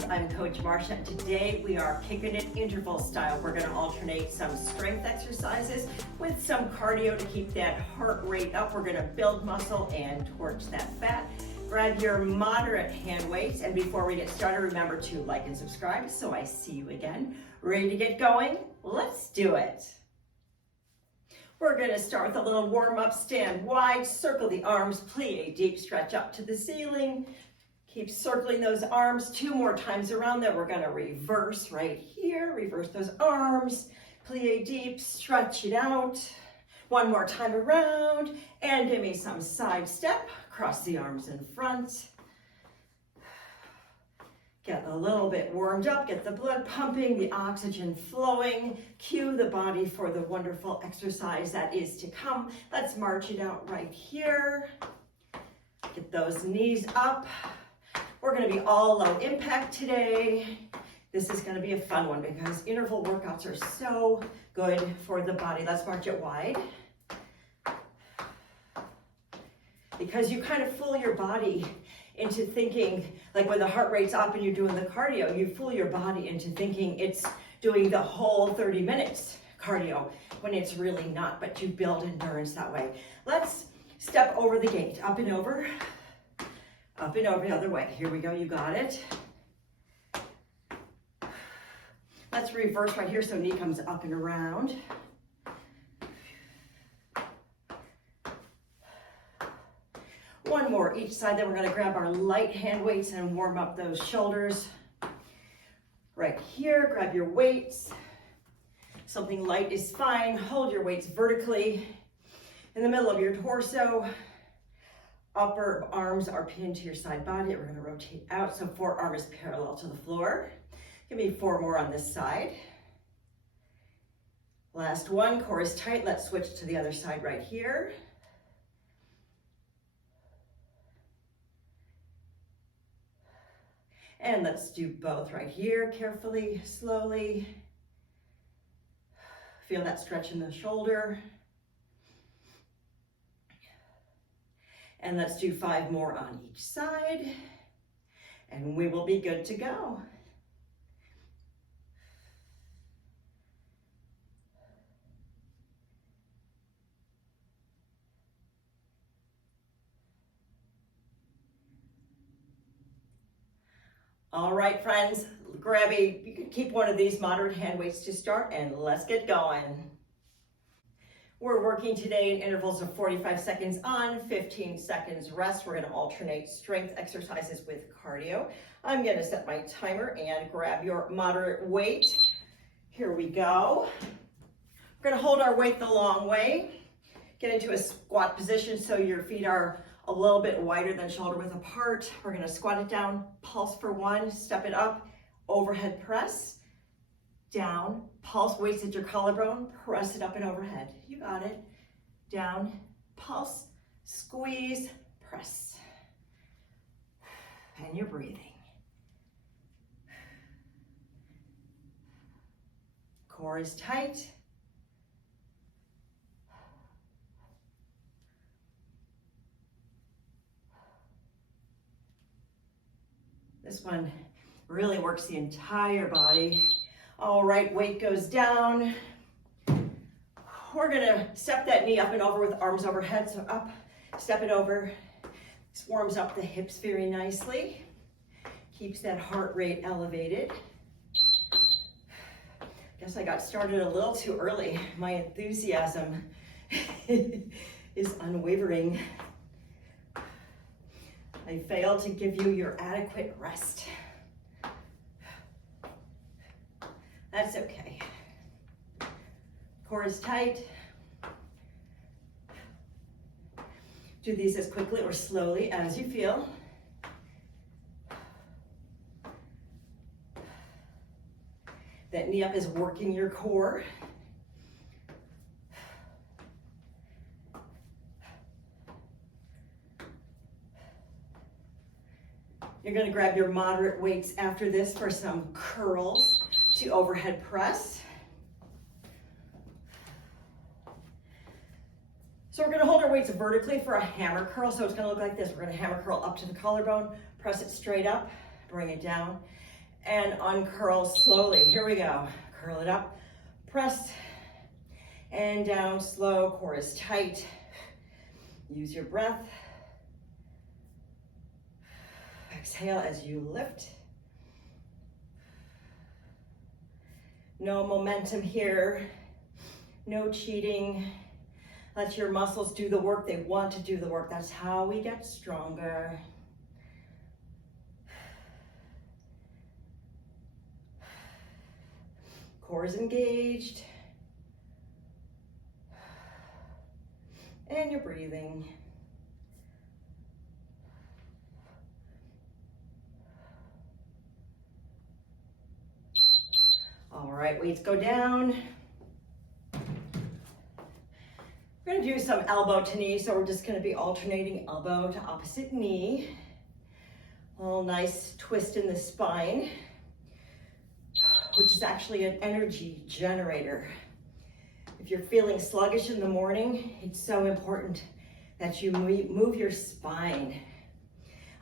friends, I'm Coach Marsha, and today we are kicking it interval style. We're going to alternate some strength exercises with some cardio to keep that heart rate up. We're going to build muscle and torch that fat. Grab your moderate hand weights, and before we get started, remember to like and subscribe so I see you again. Ready to get going? Let's do it. We're going to start with a little warm-up. Stand wide, circle the arms, plie deep, stretch up to the ceiling. Keep circling those arms 2 more times around. Then we're going to reverse right here. Reverse those arms, plie deep, stretch it out. 1 more time around, and give me some side step. Cross the arms in front. Get a little bit warmed up, get the blood pumping, the oxygen flowing. Cue the body for the wonderful exercise that is to come. Let's march it out right here. Get those knees up. We're going to be all low impact today. This is going to be a fun one because interval workouts are so good for the body. Let's march it wide. Because you kind of fool your body into thinking, like when the heart rate's up and you're doing the cardio, you fool your body into thinking it's doing the whole 30 minutes cardio when it's really not, but you build endurance that way. Let's step over the gate, up and over the other way. Here we go, you got it. Let's reverse right here so knee comes up and around. One more each side, then we're going to grab our light hand weights and warm up those shoulders. Right here, grab your weights. Something light is fine. Hold your weights vertically in the middle of your torso. Upper arms are pinned to your side body. We're going to rotate out so forearm is parallel to the floor. Give me 4 more on this side. Last one, core is tight. Let's switch to the other side right here. And let's do both right here, carefully, slowly. Feel that stretch in the shoulder. And let's do 5 more on each side, and we will be good to go. All right, friends, you can keep one of these moderate hand weights to start, and let's get going. We're working today in intervals of 45 seconds on, 15 seconds rest. We're going to alternate strength exercises with cardio. I'm going to set my timer and grab your moderate weight. Here we go. We're going to hold our weight the long way. Get into a squat position so your feet are a little bit wider than shoulder width apart. We're going to squat it down, pulse for 1, step it up, overhead press, down, pulse, weights at your collarbone, press it up and overhead. You got it. Down, pulse, squeeze, press. And you're breathing. Core is tight. This one really works the entire body. All right, weight goes down. We're gonna step that knee up and over with arms overhead. So up, step it over. This warms up the hips very nicely. Keeps that heart rate elevated. Guess I got started a little too early. My enthusiasm is unwavering. I failed to give you your adequate rest. That's okay. Core is tight. Do these as quickly or slowly as you feel. That knee up is working your core. You're going to grab your moderate weights after this for some curls to overhead press. So we're going to hold our weights vertically for a hammer curl. So it's going to look like this. We're going to hammer curl up to the collarbone, press it straight up, bring it down, and uncurl slowly. Here we go. Curl it up, press, and down slow. Core is tight. Use your breath. Exhale as you lift. No momentum here. No cheating. Let your muscles do the work. They want to do the work. That's how we get stronger. Core is engaged. And you're breathing. All right, weights go down. We're gonna do some elbow to knee, so we're just gonna be alternating elbow to opposite knee. A little nice twist in the spine, which is actually an energy generator. If you're feeling sluggish in the morning, it's so important that you move your spine.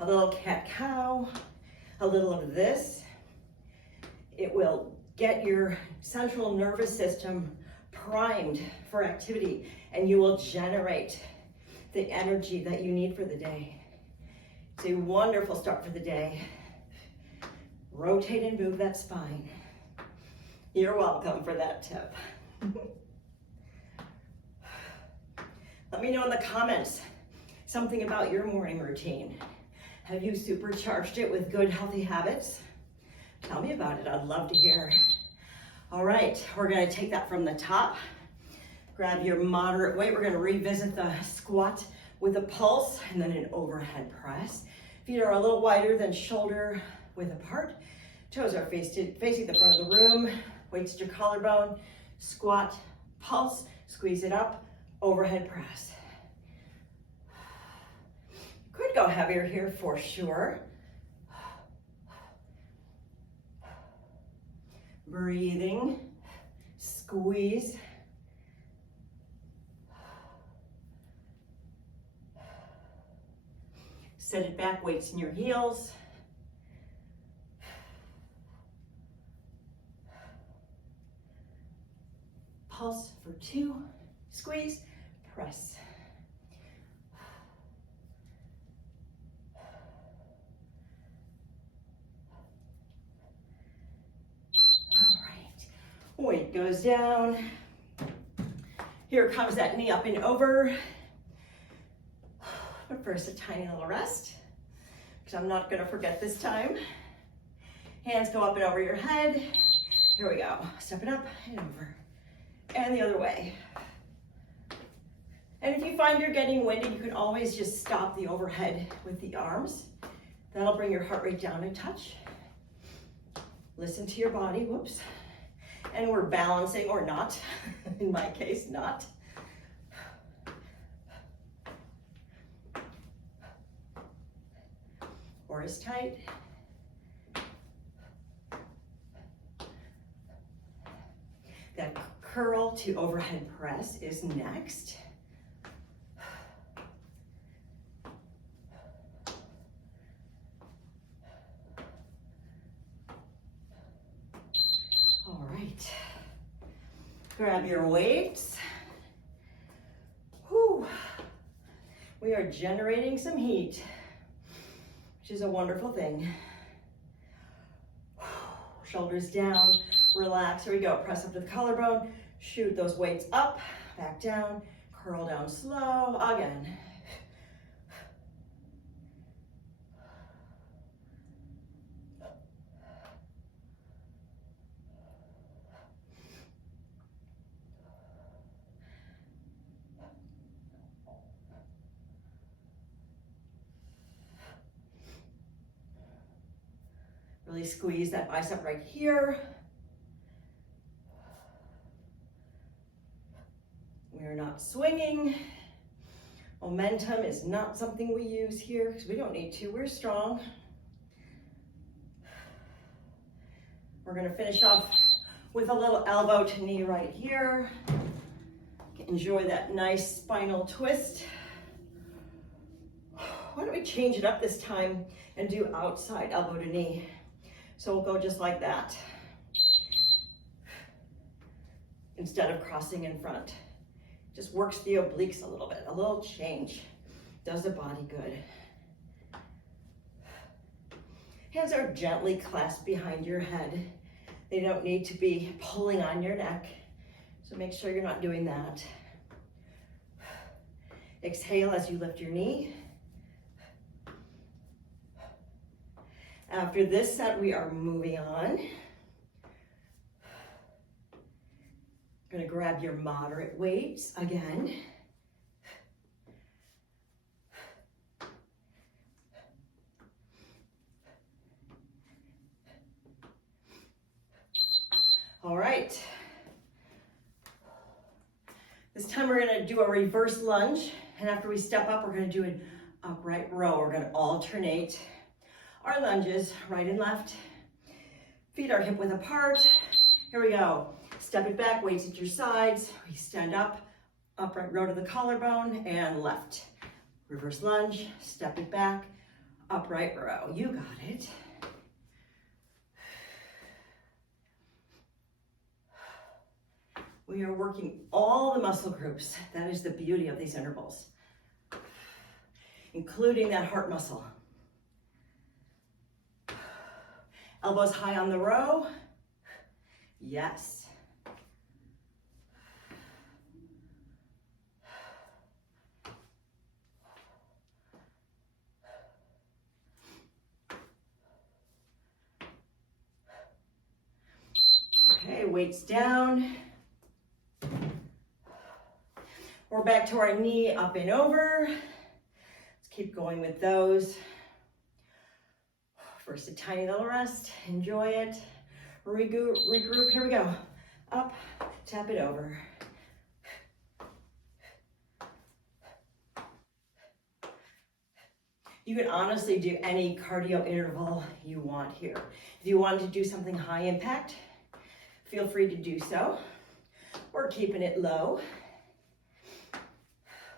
A little cat-cow, a little of this. It will get your central nervous system primed for activity, and you will generate the energy that you need for the day. It's a wonderful start for the day. Rotate and move that spine. You're welcome for that tip. Let me know in the comments something about your morning routine. Have you supercharged it with good, healthy habits? Tell me about it, I'd love to hear. All right, we're gonna take that from the top. Grab your moderate weight. We're gonna revisit the squat with a pulse and then an overhead press. Feet are a little wider than shoulder width apart. Toes are facing the front of the room. Weights at your collarbone. Squat, pulse, squeeze it up, overhead press. Could go heavier here for sure. Breathing, squeeze. Set it back, weights in your heels. Pulse for 2, squeeze, press. Weight goes down. Here comes that knee up and over. But first, a tiny little rest, because I'm not gonna forget this time. Hands go up and over your head. Here we go. Step it up and over. And the other way. And if you find you're getting winded, you can always just stop the overhead with the arms. That'll bring your heart rate down a touch. Listen to your body, whoops. And we're balancing, or not, in my case, not. Core is tight. That curl to overhead press is next. Grab your weights. Whew. We are generating some heat, which is a wonderful thing. Shoulders down, relax. Here we go. Press up to the collarbone. Shoot those weights up, back down, curl down slow. Again. Really squeeze that bicep right here. We are not swinging. Momentum is not something we use here because we don't need to. We're strong. We're going to finish off with a little elbow to knee right here. Enjoy that nice spinal twist. Why don't we change it up this time and do outside elbow to knee? So we'll go just like that, instead of crossing in front. Just works the obliques a little bit. A little change does the body good. Hands are gently clasped behind your head. They don't need to be pulling on your neck, so make sure you're not doing that. Exhale as you lift your knee. After this set, we are moving on. Gonna grab your moderate weights again. All right. This time we're gonna do a reverse lunge, and after we step up, we're gonna do an upright row. We're gonna alternate our lunges, right and left. Feet are hip width apart. Here we go. Step it back, weights at your sides. We stand up, upright row to the collarbone, and left. Reverse lunge, step it back, upright row. You got it. We are working all the muscle groups. That is the beauty of these intervals, including that heart muscle. Elbows high on the row. Yes. Okay, weights down. We're back to our knee up and over. Let's keep going with those. First, a tiny little rest. Enjoy it. Regroup. Here we go. Up, tap it over. You can honestly do any cardio interval you want here. If you wanted to do something high impact, feel free to do so. We're keeping it low.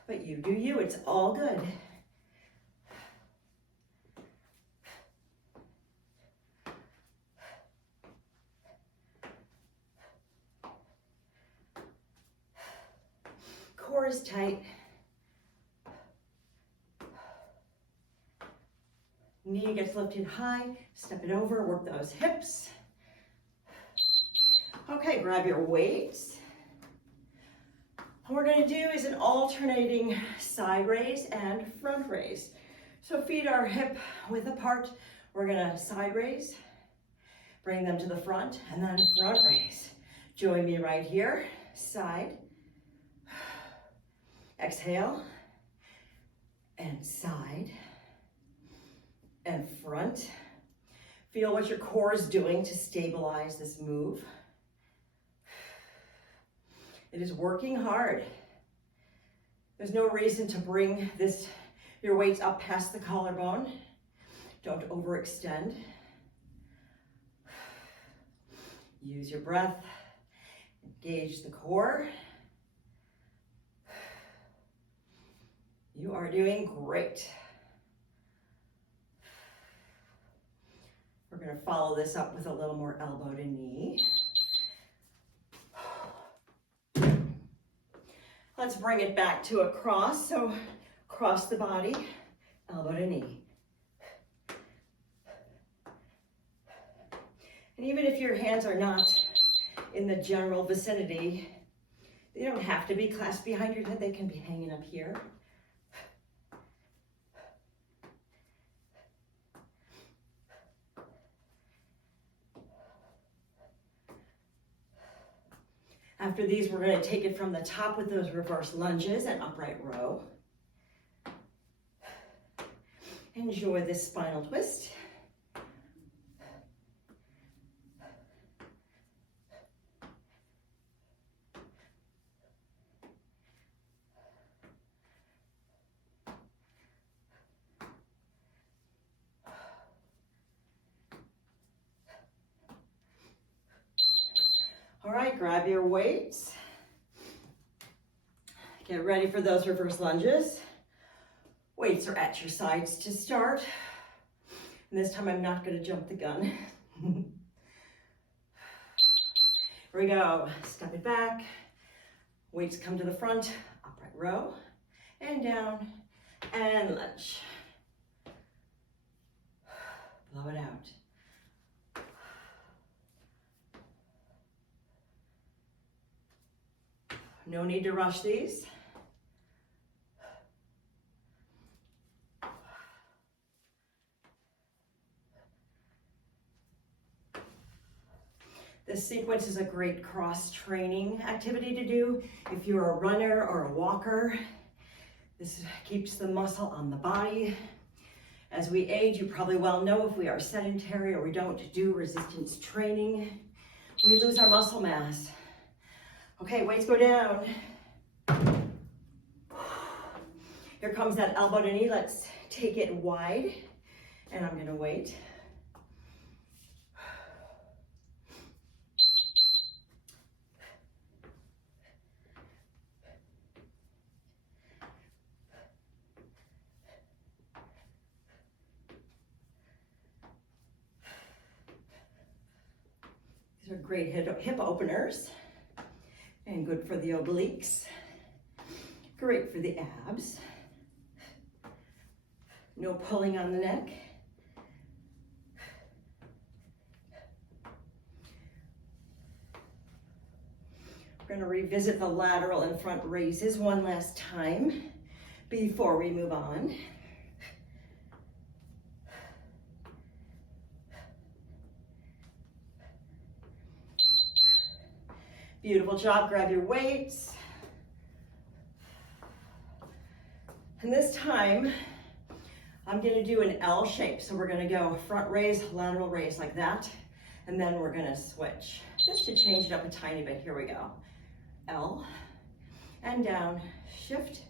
But you do you, it's all good. Core is tight. Knee gets lifted high, step it over, work those hips. Okay, grab your weights. What we're going to do is an alternating side raise and front raise. So feet are hip width apart. We're going to side raise, bring them to the front, and then front raise. Join me right here, side. Exhale, and side, and front. Feel what your core is doing to stabilize this move. It is working hard. There's no reason to bring your weights up past the collarbone. Don't overextend. Use your breath. Engage the core. You are doing great. We're going to follow this up with a little more elbow to knee. Let's bring it back to a cross. So cross the body, elbow to knee. And even if your hands are not in the general vicinity, they don't have to be clasped behind your head. They can be hanging up here. After these, we're going to take it from the top with those reverse lunges and upright row. Enjoy this spinal twist. All right, grab your weights. Get ready for those reverse lunges. Weights are at your sides to start. And this time I'm not going to jump the gun. Here we go. Step it back. Weights come to the front. Upright row. And down. And lunge. Blow it out. No need to rush these. This sequence is a great cross-training activity to do. If you're a runner or a walker, this keeps the muscle on the body. As we age, you probably well know if we are sedentary or we don't do resistance training, we lose our muscle mass. Okay, weights go down. Here comes that elbow to knee. Let's take it wide, and I'm gonna wait. These are great hip openers and good for the obliques. Great for the abs. No pulling on the neck. We're going to revisit the lateral and front raises one last time before we move on. Beautiful job. Grab your weights. And this time, I'm going to do an L shape. So we're going to go front raise, lateral raise like that. And then we're going to switch just to change it up a tiny bit. Here we go. L and down, shift,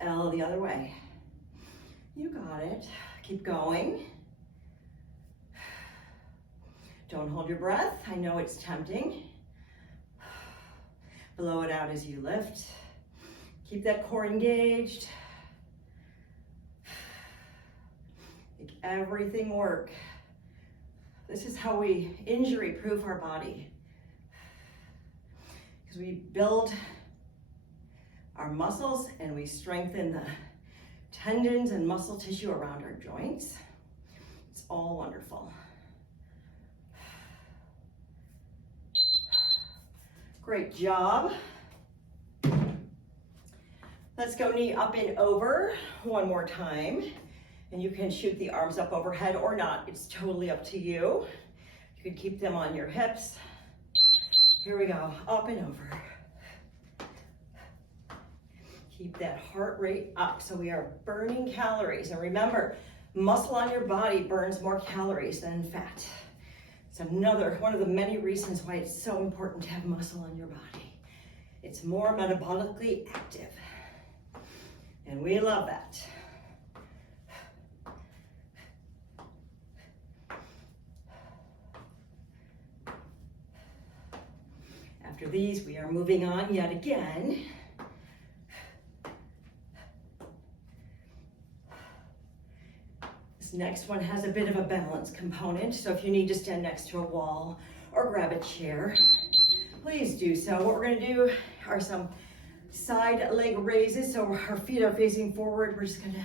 L the other way. You got it. Keep going. Don't hold your breath. I know it's tempting. Blow it out as you lift. Keep that core engaged. Make everything work. This is how we injury-proof our body. Because we build our muscles and we strengthen the tendons and muscle tissue around our joints. It's all wonderful. Great job. Let's go knee up and over one more time. And you can shoot the arms up overhead or not. It's totally up to you. You can keep them on your hips. Here we go, up and over. Keep that heart rate up so we are burning calories. And remember, muscle on your body burns more calories than fat. It's another one of the many reasons why it's so important to have muscle on your body. It's more metabolically active. And we love that. After these, we are moving on yet again. This next one has a bit of a balance component, so if you need to stand next to a wall or grab a chair, please do so. What we're going to do are some side leg raises, so our feet are facing forward. We're just going to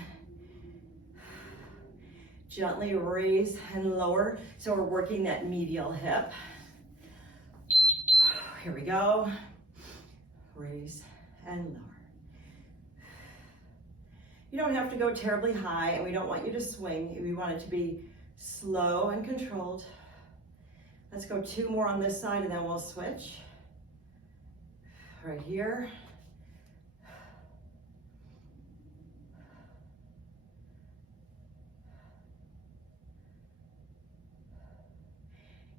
gently raise and lower, so we're working that medial hip. Here we go. Raise and lower. You don't have to go terribly high, and we don't want you to swing. We want it to be slow and controlled. Let's go 2 more on this side, and then we'll switch. Right here.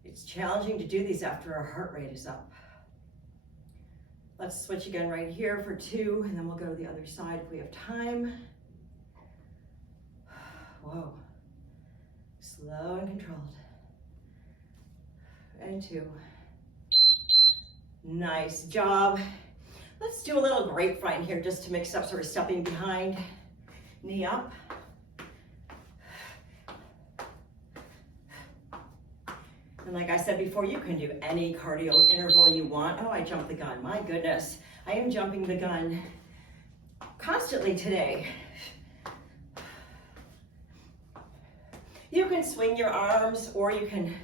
It's challenging to do these after our heart rate is up. Let's switch again right here for 2, and then we'll go to the other side if we have time. Whoa. Slow and controlled. And 2. Nice job. Let's do a little grapevine here just to mix up, so we're stepping behind, knee up. And like I said before, you can do any cardio interval you want. Oh, I jumped the gun. My goodness. I am jumping the gun constantly today. You can swing your arms or you can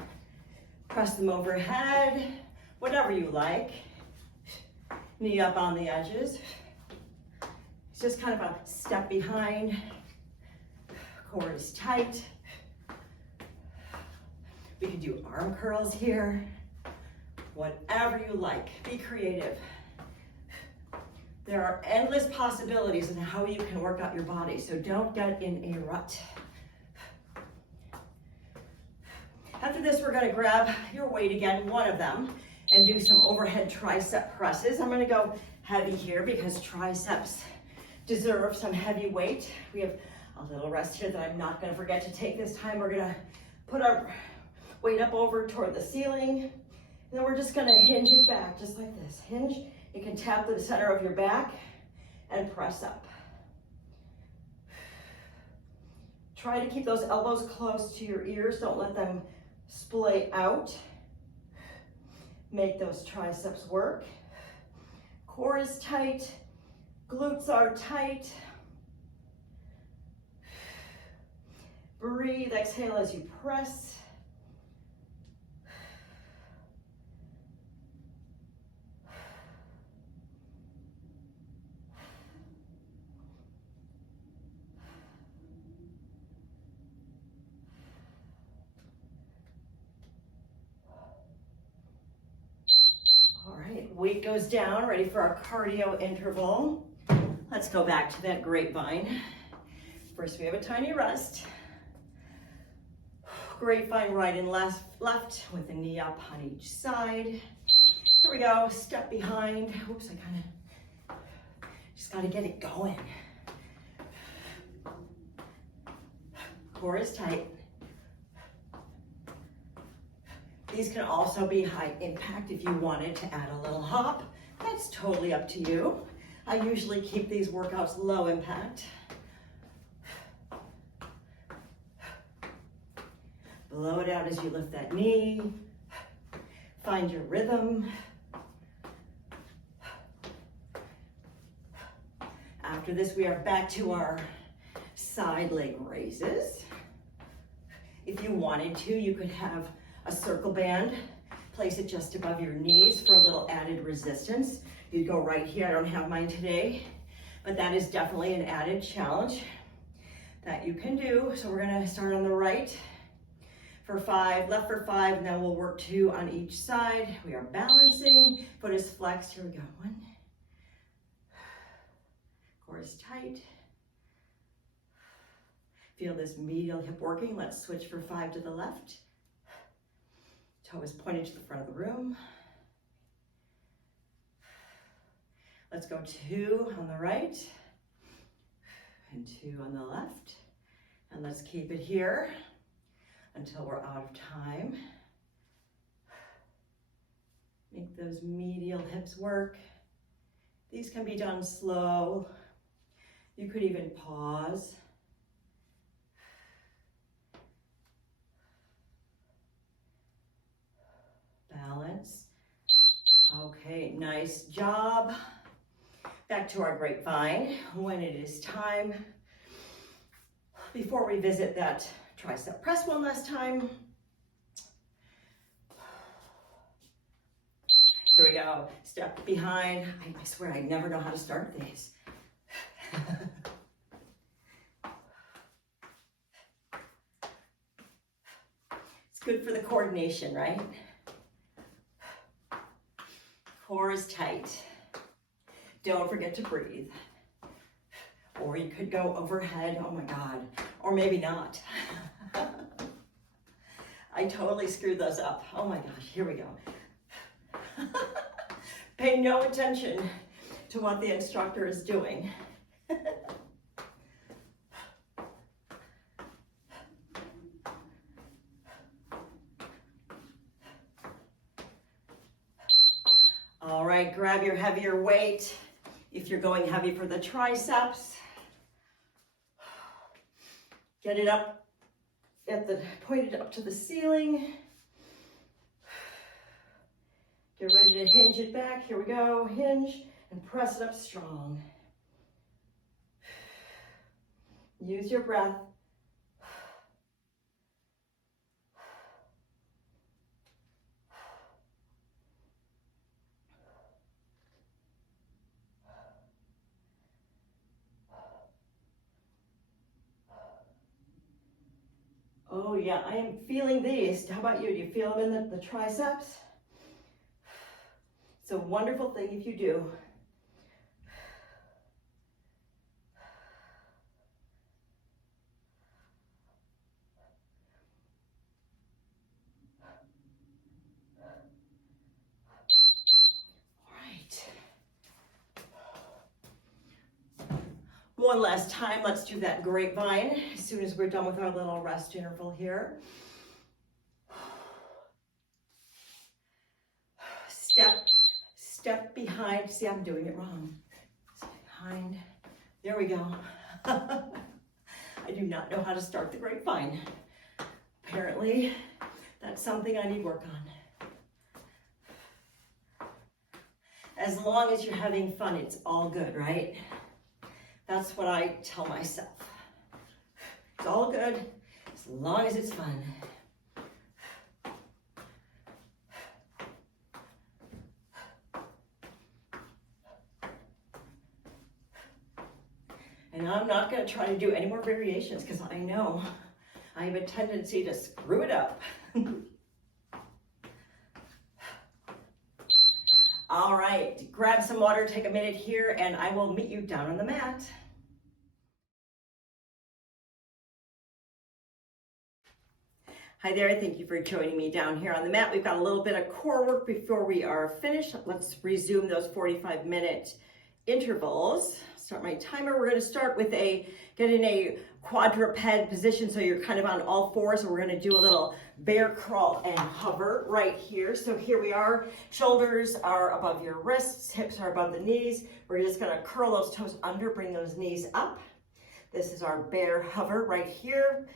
press them overhead, whatever you like. Knee up on the edges. It's just kind of a step behind. Core is tight. We can do arm curls here. Whatever you like, be creative. There are endless possibilities in how you can work out your body, so don't get in a rut. After this, we're gonna grab your weight again, one of them, and do some overhead tricep presses. I'm gonna go heavy here because triceps deserve some heavy weight. We have a little rest here that I'm not gonna forget to take this time. We're gonna put our weight up over toward the ceiling. And then we're just gonna hinge it back, just like this. Hinge, you can tap to the center of your back and press up. Try to keep those elbows close to your ears. Don't let them splay out. Make those triceps work. Core is tight, glutes are tight. Breathe, exhale as you press. All right, weight goes down, ready for our cardio interval. Let's go back to that grapevine. First, we have a tiny rest. Grapevine right and left with a knee up on each side. Here we go, step behind. Oops, I just gotta get it going. Core is tight. These can also be high impact if you wanted to add a little hop. That's totally up to you. I usually keep these workouts low impact. Blow it out as you lift that knee. Find your rhythm. After this, we are back to our side leg raises. If you wanted to, you could have a circle band, place it just above your knees for a little added resistance. You'd go right here. I don't have mine today, but that is definitely an added challenge that you can do. So we're gonna start on the right for 5, left for 5, and then we'll work 2 on each side. We are balancing, foot is flexed. Here we go, 1. Core is tight. Feel this medial hip working. Let's switch for 5 to the left. Toe is pointed to the front of the room. Let's go 2 on the right and 2 on the left. And let's keep it here until we're out of time. Make those medial hips work. These can be done slow. You could even pause. Balance. Okay, nice job. Back to our grapevine when it is time. Before we visit that tricep press one last time. Here we go, step behind. I swear I never know how to start these. It's good for the coordination, right? Core is tight. Don't forget to breathe. Or you could go overhead, oh my God, or maybe not. I totally screwed those up. Oh my gosh, here we go. Pay no attention to what the instructor is doing. All right, grab your heavier weight. If you're going heavy for the triceps, get it up pointed up to the ceiling. Get ready to hinge it back. Here we go. Hinge and press it up strong. Use your breath. Oh yeah, I am feeling these. How about you? Do you feel them in the triceps? It's a wonderful thing if you do. All right. One last time, let's do that grapevine as soon as we're done with our little rest interval here. Step behind. See, I'm doing it wrong. Step behind. There we go. I do not know how to start the grapevine. Apparently, that's something I need work on. As long as you're having fun, it's all good, right? That's what I tell myself. It's all good as long as it's fun. And I'm not going to try to do any more variations because I know I have a tendency to screw it up. All right, grab some water, take a minute here, and I will meet you down on the mat. Hi there, thank you for joining me down here on the mat. We've got a little bit of core work before we are finished. Let's resume those 45-minute intervals. Start my timer. We're going to start with getting a quadruped position, so you're kind of on all fours. So we're going to do a little bear crawl and hover right here. So here we are. Shoulders are above your wrists, hips are above the knees. We're just going to curl those toes under, bring those knees up. This is our bear hover right here.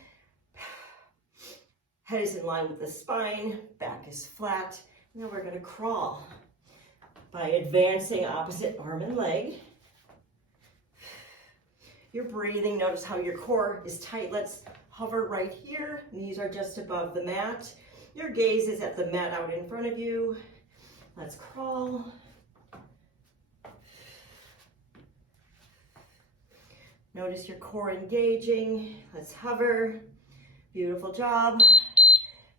Head is in line with the spine, back is flat. Now we're going to crawl by advancing opposite arm and leg. You're breathing, notice how your core is tight. Let's hover right here. Knees are just above the mat. Your gaze is at the mat out in front of you. Let's crawl. Notice your core engaging. Let's hover. Beautiful job.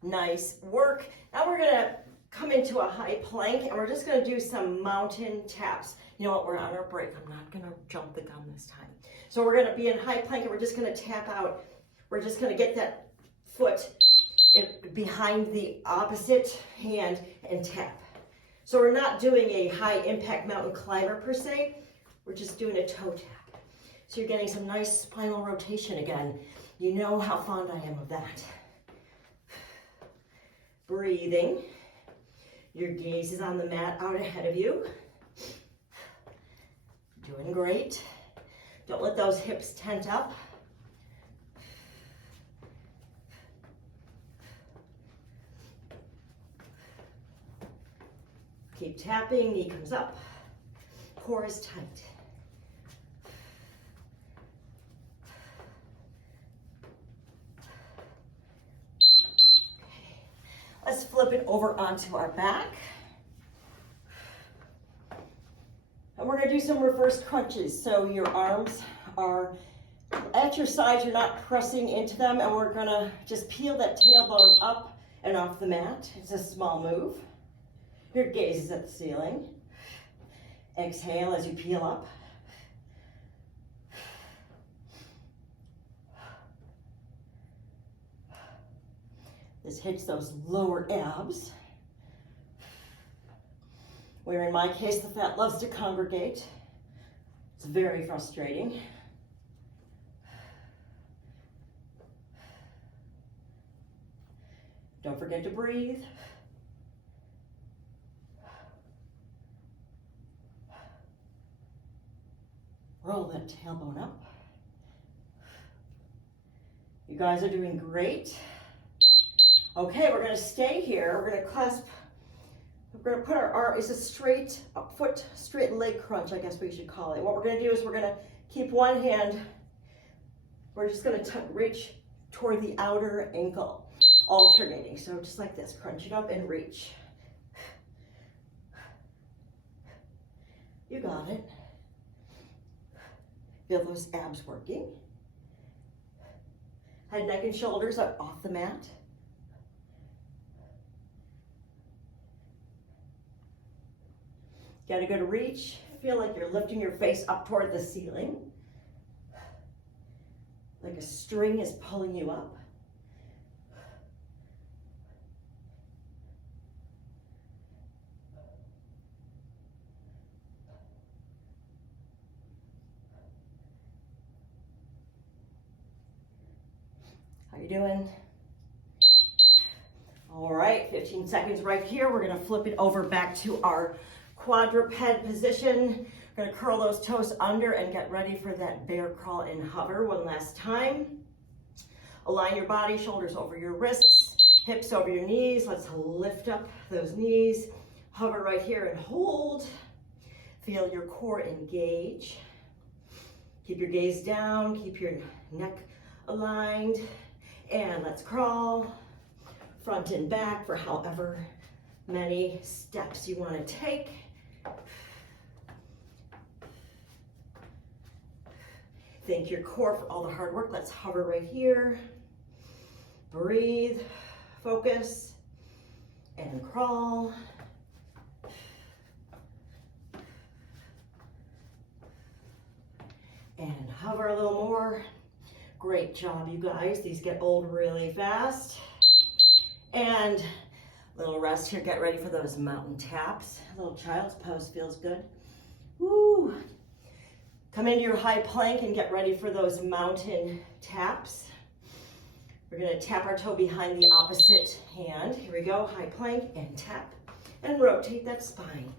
Nice work. Now we're gonna come into a high plank and we're just gonna do some mountain taps. You know what, we're on our break. I'm not gonna jump the gun this time. So we're gonna be in high plank and we're just gonna tap out. We're just gonna get that foot behind the opposite hand and tap. So we're not doing a high impact mountain climber per se. We're just doing a toe tap. So you're getting some nice spinal rotation again. You know how fond I am of that. Breathing. Your gaze is on the mat out ahead of you. Doing great. Don't let those hips tent up. Keep tapping, knee comes up. Core is tight. Let's flip it over onto our back. And we're gonna do some reverse crunches. So your arms are at your sides, you're not pressing into them, and we're gonna just peel that tailbone up and off the mat. It's a small move. Your gaze is at the ceiling. Exhale as you peel up. This hits those lower abs, where in my case, the fat loves to congregate. It's very frustrating. Don't forget to breathe. Roll that tailbone up. You guys are doing great. Okay, we're gonna stay here. We're gonna clasp We're going to put our arm, it's a straight foot, straight leg crunch, I guess we should call it. What we're going to do is we're going to keep one hand, we're just going to reach toward the outer ankle, alternating. So just like this, crunch it up and reach. You got it. Feel those abs working. Head, neck, and shoulders are off the mat. Get a good reach. Feel like you're lifting your face up toward the ceiling. Like a string is pulling you up. How you doing? All right, 15 seconds right here. We're gonna flip it over back to our quadruped position. We're gonna curl those toes under and get ready for that bear crawl and hover one last time. Align your body, shoulders over your wrists, hips over your knees. Let's lift up those knees. Hover right here and hold. Feel your core engage. Keep your gaze down, keep your neck aligned. And let's crawl front and back for however many steps you want to take. Thank your core for all the hard work. Let's hover right here. Breathe, focus, and crawl. And hover a little more. Great job, you guys. These get old really fast. And little rest here. Get ready for those mountain taps. A little child's pose feels good. Woo! Come into your high plank and get ready for those mountain taps. We're gonna tap our toe behind the opposite hand. Here we go, high plank and tap. And rotate that spine.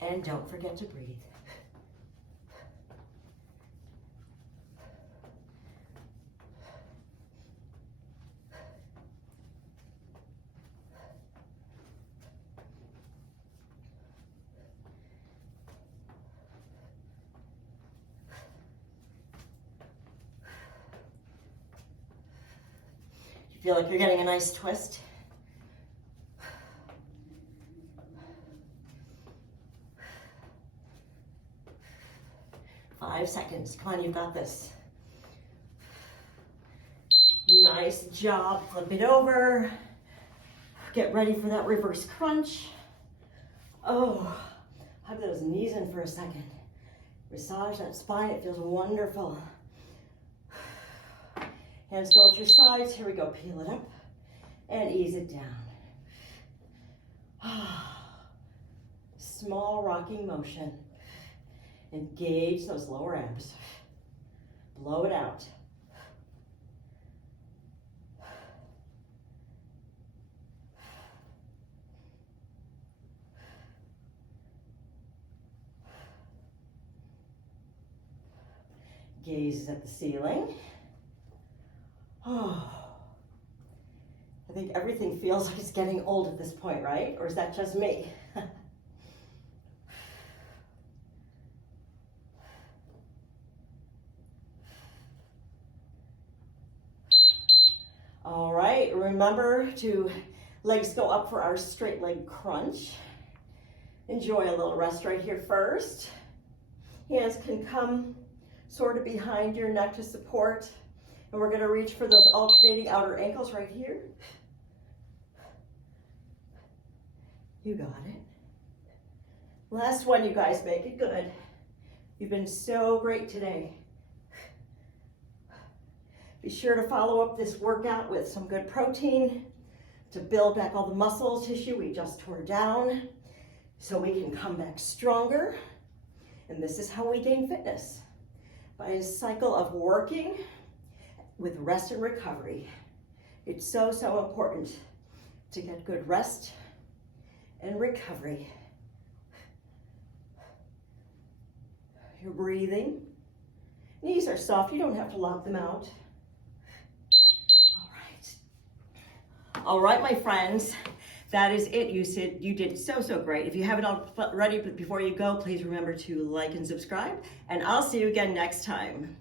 And don't forget to breathe. Feel like you're getting a nice twist. Five seconds. Come on, you've got this. Nice job. Flip it over. Get ready for that reverse crunch. Oh, hug those knees in for a second. Massage that spine. It feels wonderful. Hands go at your sides. Here we go. Peel it up and ease it down. Small rocking motion. Engage those lower abs. Blow it out. Gaze at the ceiling. Oh, I think everything feels like it's getting old at this point, right? Or is that just me? All right, remember to legs go up for our straight leg crunch. Enjoy a little rest right here first. Hands can come sort of behind your neck to support. And we're gonna reach for those alternating outer ankles right here. You got it. Last one, you guys, make it good. You've been so great today. Be sure to follow up this workout with some good protein to build back all the muscle tissue we just tore down so we can come back stronger. And this is how we gain fitness, by a cycle of working with rest and recovery. It's so, so important to get good rest and recovery. You're breathing. Knees are soft. You don't have to lock them out. All right. All right, my friends. That is it. You did so great. If you haven't already, before you go, please remember to like and subscribe, and I'll see you again next time.